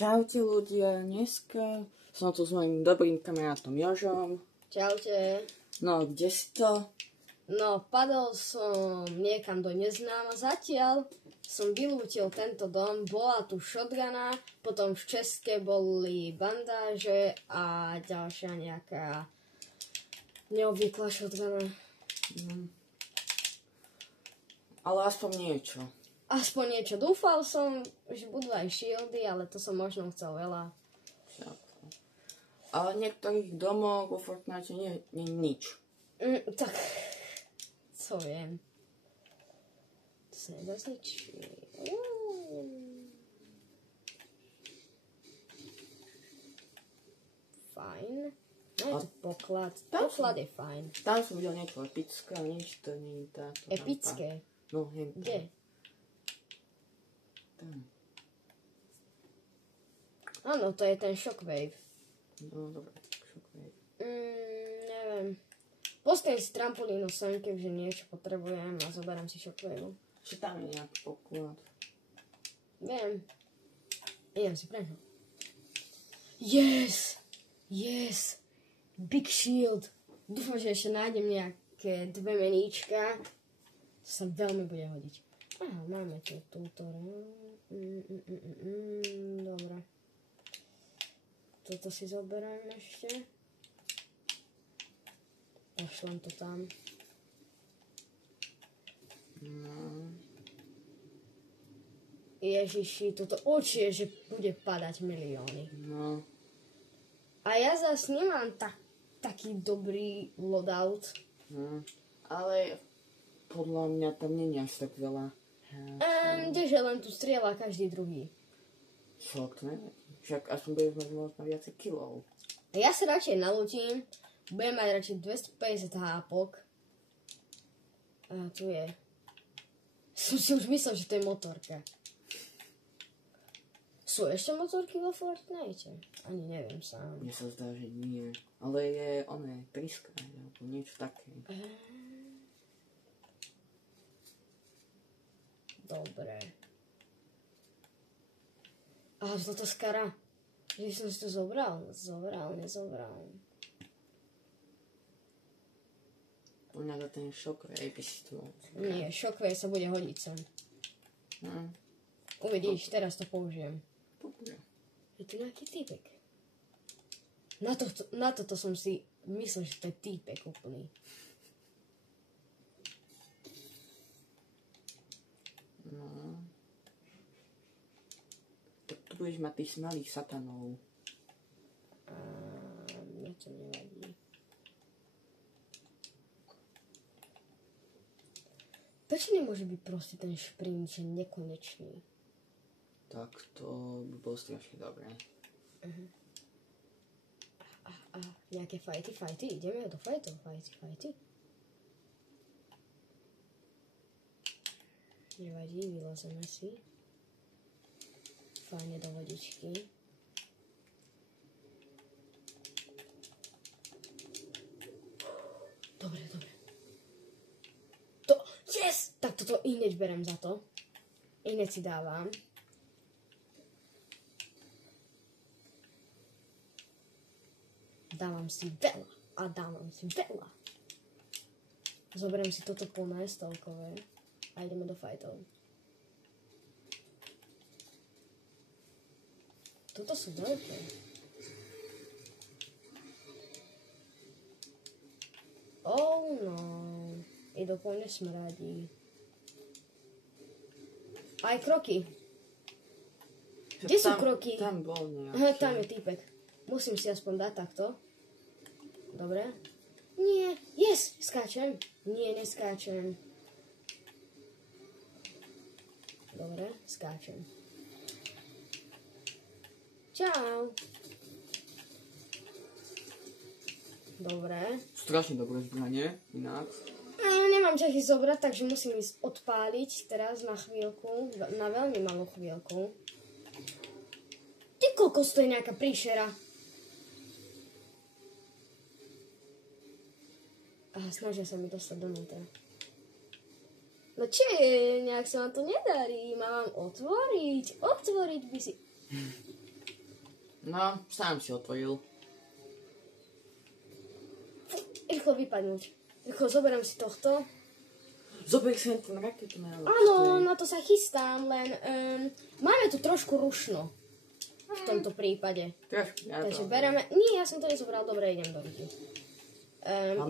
Čaute ľudia, dneska som tu s mojím dobrým kamarátom Jožom. Čaute. No, kde si to? No, padol som niekam do neznáma. Zatiaľ som vylútil tento dom, bola tu shotguna, potom v Českej boli bandáže a ďalšia nejaká neobvyklá shotguna. Ale aspoň niečo. Aspoň niečo. Dúfal som, že budú aj shieldy, ale to som možno chcel veľa. Ale v niektorých domoch vo Fortnite nie je nič. Tak, co viem. To sa nedá zničiť. Fajn. No je to poklad. Poklad je fajn. Tam som videl niečo epické, ale nič to nie je táto. Epické? No, hentam. Kde? Tam. Áno, to je ten Shockwave. No, dobre, Shockwave. Neviem. Postavím si trampolínu sem, keďže niečo potrebujem a zoberiem si Shockwave. Či tam je nejaký poklad? Viem. Idem si preňho. Yes! Yes! Big shield. Dúfam, že ešte nájdem nejaké 2 meníčka. To sa veľmi bude hodiť. Aha, máme tu túto. Dobre. Toto si zoberiem ešte. Pošlem to tam. No. Ježiši, toto určite, že bude padať milióny. No. A ja zase nemám taký dobrý loadout. Ale podľa mňa tam nie je až tak veľa. Kdeže len tu strieľa každý druhý. Však ne? Však aspoň budeš mať možno viacej kilov. Ja sa radšej nalútim. Budem mať radšej 250 hápok. A tu je. Som si už myslel, že to je motorka. Sú ešte motorky vo Fortnite? Ani neviem sám. Mne sa zdá, že nie. Ale je triska, alebo niečo také. Dobre. Aha, toto skara. Že som si to zobral. Nezobral. Poďme za ten Shockwave by si tu. Nie, Shockwave sa bude hodiť sem. Uvidíš, teraz to použijem. Je tu nejaký týpek. Na toto som si myslel, že to je týpek úplný. No. Tak tu budeš mať tých smelých satanov. Mne to nevadí. Prečo nemôže byť proste ten šprint, že nekonečný? Tak to by bolo strašne dobré. Nejaké fighty? Ideme do fightov. Fighty. Nevadí, vylezeme si. Fajne do vodičky. Dobre. Yes! Tak toto hneď berem za to. Hneď si dávam. Dávam si veľa. Zoberiem si toto plné stovkové a ideme do fightov. Toto sú veľké. Oh no. I doplne smradí. Aj kroky. Kde sú kroky? Tam bol nejaký. Aha, tam je týpek. Musím si aspoň dať takto. Dobre. Nie. Yes! Skáčem. Nie, neskáčem. Dobre, skáčem. Čau. Dobre. Strašne dobré zbranie, inak. Nemám čas ich zobrať, takže musím ísť odpáliť teraz na chvíľku. Na veľmi malú chvíľku. Ty kokos, to je nejaká príšera. Aha, snažia sa mi dostať donútra. No čo je, nejak sa vám to nedarí, mám otvoriť by si... No, sám si otvoril. Rýchlo vypadnúť. Rýchlo zoberiem si tohto. Zober si ten raketu na Áno, na to sa chystám, len máme tu trošku rušno. V tomto prípade. Trošku, ja Takže to... bereme... Nie, ja som to nezobral, dobre, idem do ľudí.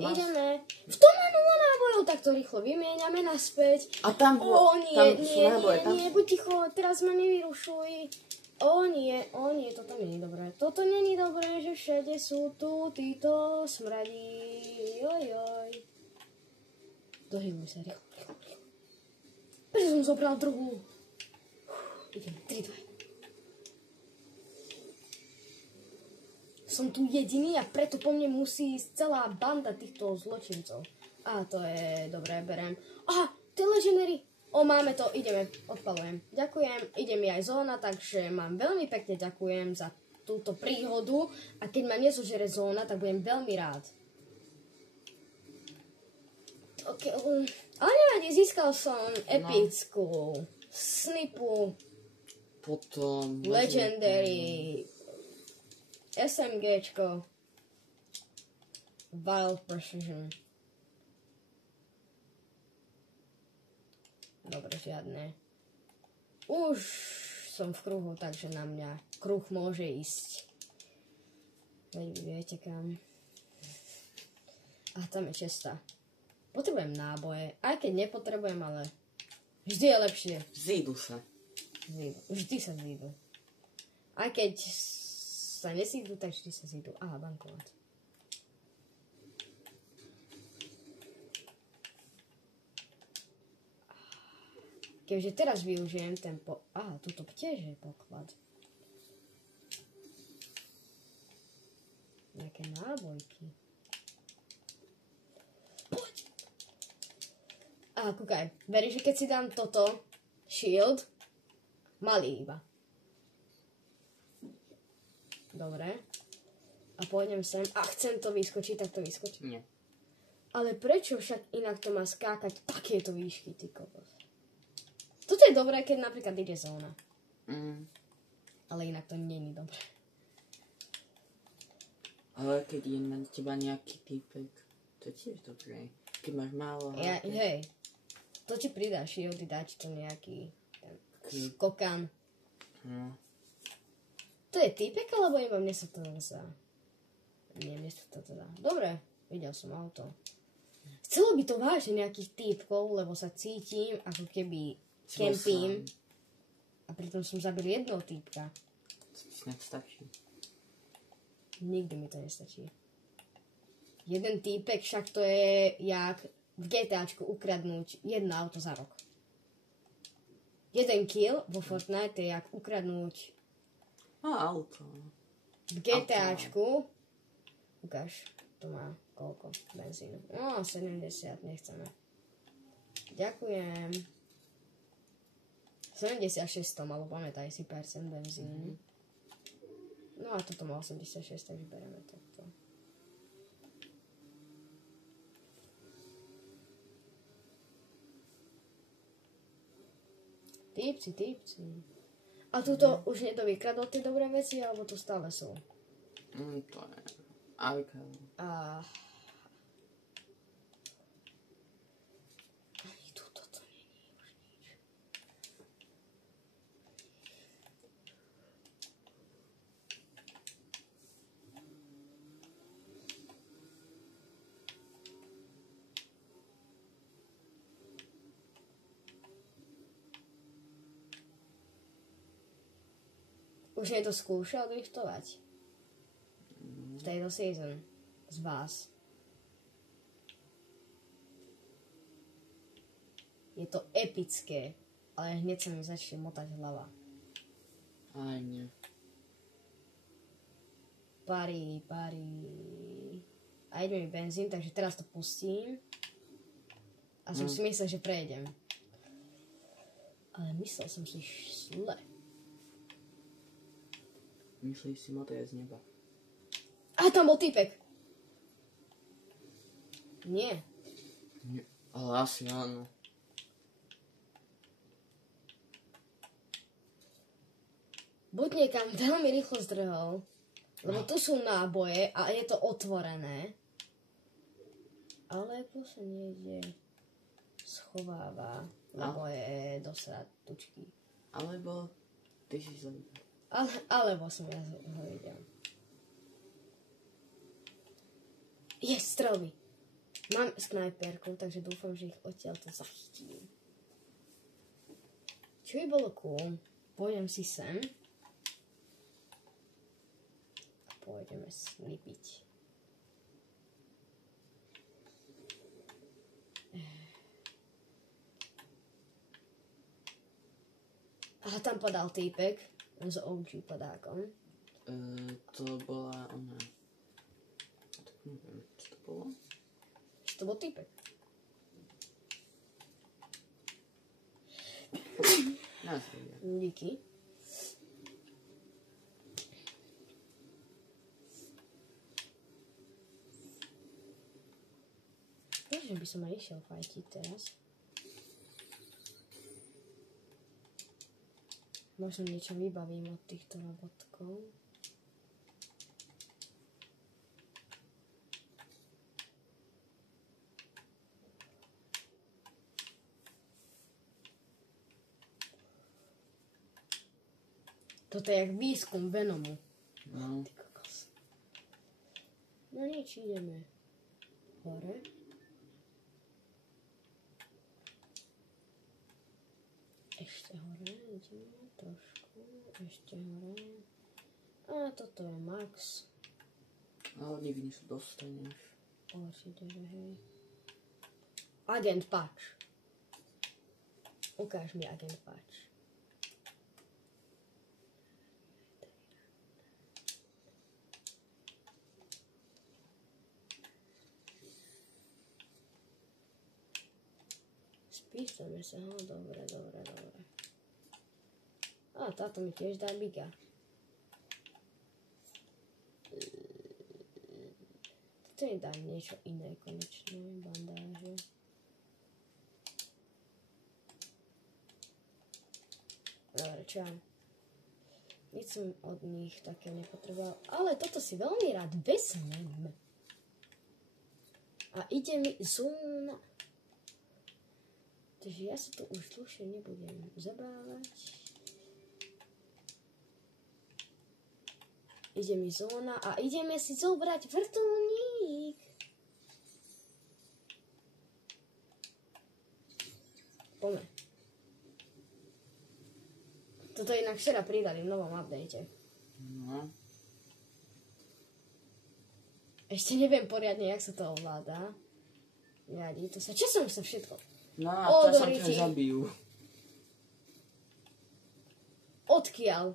Ideme... V tom má 0 nábojov, tak to rýchlo vymieňame naspäť. A tam nie, buď ticho, teraz ma nevyrušuj. Nie, toto nie je dobré. Toto nie je dobré, že všade sú tu títo smradí. Jojoj. Dohybuj sa, rýchlo. Prečo som zobral druhú? Idem, 3, 2. Som tu jediný a preto po mne musí ísť celá banda týchto zločincov. To je dobré, berem. To je Legendary. Máme to, ideme, odpalujem. Ďakujem, ide mi aj zóna, takže mám veľmi pekne ďakujem za túto príhodu a keď ma nezožere zóna, tak budem veľmi rád. Ale nevadí, získal som epickú snipu, potom Legendary, SMGčko, Wild Precision. Dobre, žiadne. Už som v kruhu, takže na mňa kruh môže ísť. Veď vy viete kam. Tam je česta. Potrebujem náboje, aj keď nepotrebujem, ale vždy je lepšie. Zídu sa. Vždy sa zídu. Aj keď sa nesídu, tak vždy sa zídu. Bankomat. Keďže teraz využijem ten tuto tiež je poklad. Nejaké nábojky. Poď! Kúkaj, veríš, že keď si dám toto, shield, malý iba. Dobre. A pôjdem sem a chcem to vyskočiť, tak to vyskočí. Nie. Ale prečo však inak to má skákať takéto výšky, ty kokos? Toto je dobré, keď napríklad ide zóna. Ale inak to není dobré. Ale keď je na teba nejaký týpek, to je tiež dobré. Keď máš málo HP. Hej, to ti pridá shieldy, dá ti to nejaký skokan. To je týpek, alebo iba mne sa to zdá? Nie, mne sa to dá. Dobre, videl som auto. Chcelo by to vážne nejakých týpkov, lebo sa cítim, ako keby kempím. A pritom som zabil jedného týpka. To ti snad stačí. Nikdy mi to nestačí. Jeden týpek, však to je jak v GTAčku ukradnúť jedno auto za rok. Jeden kill vo Fortnite je jak ukradnúť auto. v GTAčku. Ukáž, to má koľko benzínu. 70, nechceme. Ďakujem. 76 to malo, pamätaj si, percent benzínu. No a toto má 86, takže bereme toto. Týpci. A tuto už niekto vykradol tie dobré veci, alebo tu stále sú? To je... Alka. Ani tuto to není už nič. Už je to skúšal driftovať? V tejto season. Z vás. Je to epické, ale hneď sa mi začne motať hlava. Aj nie. Pari. A ide mi benzín, takže teraz to pustím. A som si myslel, že prejdem. Ale myslel som si zle. Myslíš si motor z neba. Tam bol týpek. Nie. Ale asi áno. buď niekam veľmi rýchlo zdrhol, lebo tu sú náboje a je to otvorené, alebo sa niekde schováva, lebo je dosť tučky. Alebo ty si zlý. Alebo som ja ho videl. Je stromy. Mám snajperku, takže dúfam, že ich odtiaľ to zachytím. Čo by bolo cool? Pôjdem si sem. A pôjdeme snipiť. Aha, tam padal týpek s OG padákom. To bola ona. Čo to bolo? To bol týpek. Díky. Možno by som aj išiel fajtiť teraz. Možno niečo vybavím od týchto robotkov. Toto je jak výskum Venomu. No. Ty kokos. No nič, ideme hore. Ešte hore, ideme trošku. Ešte hore. A toto je max. Ale nikdy sa dostaneš. Určite, že hej. Agent Patch. Ukáž mi Agent Patch. Spíšeme sa, dobre. A táto mi tiež dá biga. To mi dá niečo iné konečne, bandáže. Dobre, čo ja? Nič som od nich také nepotreboval, ale toto si veľmi rád vezmem. A ide mi zóna. Takže ja sa tu už dlhšie nebudem zabávať. Ide mi zóna a ideme si zobrať vrtuľník. Poďme. Toto inak včera pridali v novom update. No. Ešte neviem poriadne, jak sa to ovláda. Jadí, to sa časom sa všetko. No a časom ťa zabijú. Odkiaľ?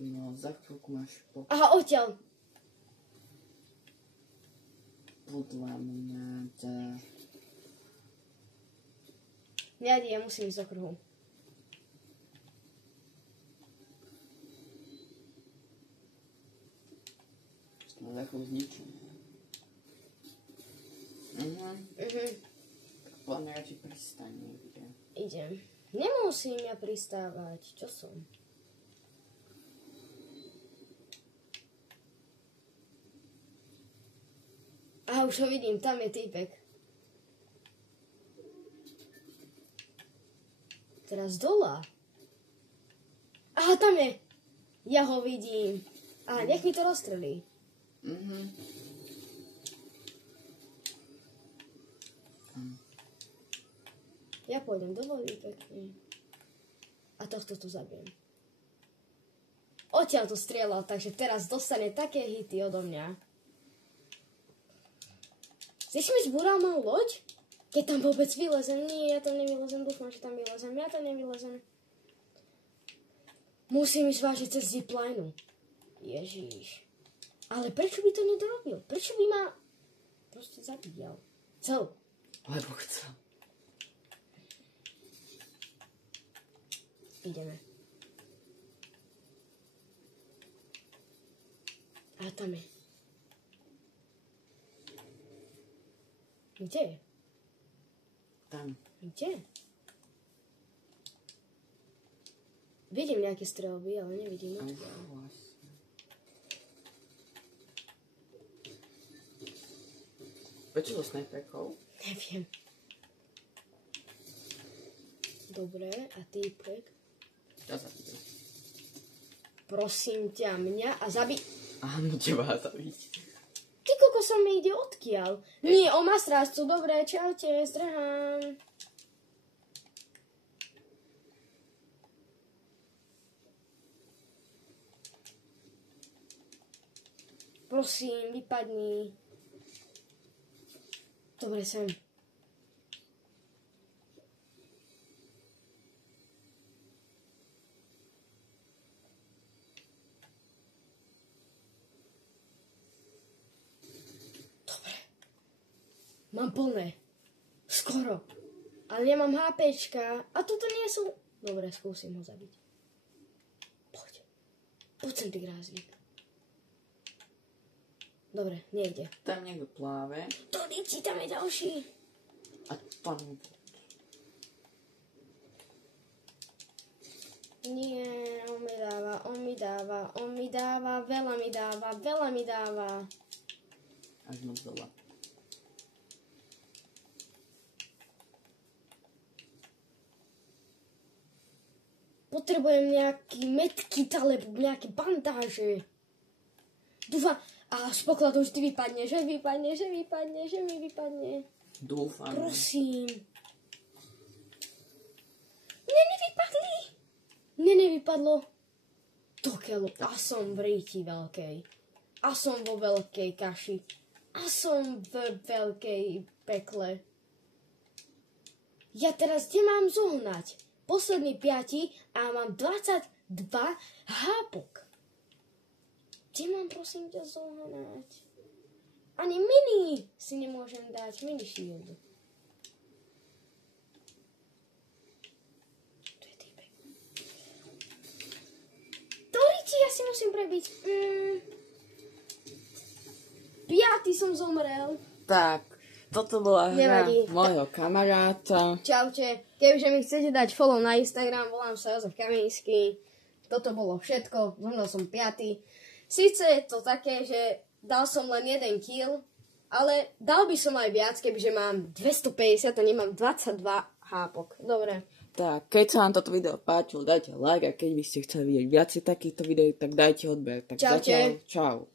No, za chvíľku máš Aha, odtiaľ. podľa mňa Jadí, ja musím ísť do kruhu. No, za chvíľu zničím. Tak poďme radšej pristaň niekde. Idem. Nemusím ja pristávať. Čo som? Aha, už ho vidím. Tam je týpek. Teraz dola. Aha, tam je. Ja ho vidím. Aha, nech mi to rozstrelí. Ja pôjdem do vody pekne. A tohto tu zabijem. Odtiaľ to strieľal, takže teraz dostane také hity odo mňa. Chceš mi zbúral moju loď? Keď tam vôbec vylezem. Nie, ja tam nevylezem. Dúfam, že tam vylezem. Ja tam nevylezem. Musím ísť vážiť cez zipline. Ježiš. Ale prečo by to nedorobil? Prečo by ma proste zabíjal? Chcel. Lebo chcel. Ideme. A tam je. Kde je? Tam. Kde? Vidím nejaké strelby, ale nevidím. Aj vlastne. Prečo so snajperkou? Neviem. Dobre, a týpek? Ja zabijem. Prosím ťa, mňa a zabij... Áno, teba zabiť. Ty koko sa mi ide odkiaľ? Nie, on má strážcu. Dobre, čaute, zdrhám. Prosím, vypadni. Dobre, sem. Dobre. Mám plné. Skoro. Ale nemám HPčka. A toto nie sú... Dobre, skúsim ho zabiť. Poď. Poď sem, ty grázlík. Dobre, nejde. Tam niekto pláve. To liči, tam je ďalší. A tam... Nie, on mi dáva, veľa mi dáva. Až moc veľa. Potrebujem nejaký medkit alebo nejaké bandáže. Dúfam, a z pokladu vždy vypadne, že mi vypadne. Dúfam. Prosím. Nevypadlo. Do keľu. A som v ríti veľkej. A som vo veľkej kaši. A som v veľkej pekle. Ja teraz kde mám zohnať? Posledný 5 a mám 22 hápok. Kde mám prosím ťa zohnať? Ani mini si nemôžem dať. Mini shield. Tu je týpek. Toriči, ja si musím prebiť. 5 som zomrel. Tak, toto bola hra Nevadí. mojho kamaráta. Čaute. Kebyže mi chcete dať follow na Instagram, volám sa Jozef Kamínsky. Toto bolo všetko. Zomrel som 5. Sice je to také, že dal som len 1 kill, ale dal by som aj viac, kebyže mám 250 a nemám 22 hápok. Dobre. Tak, keď sa vám toto video páčilo, dajte like a keď by ste chceli vidieť viacej takýchto videí, tak dajte odber. Tak Čaute. zatiaľ, čau.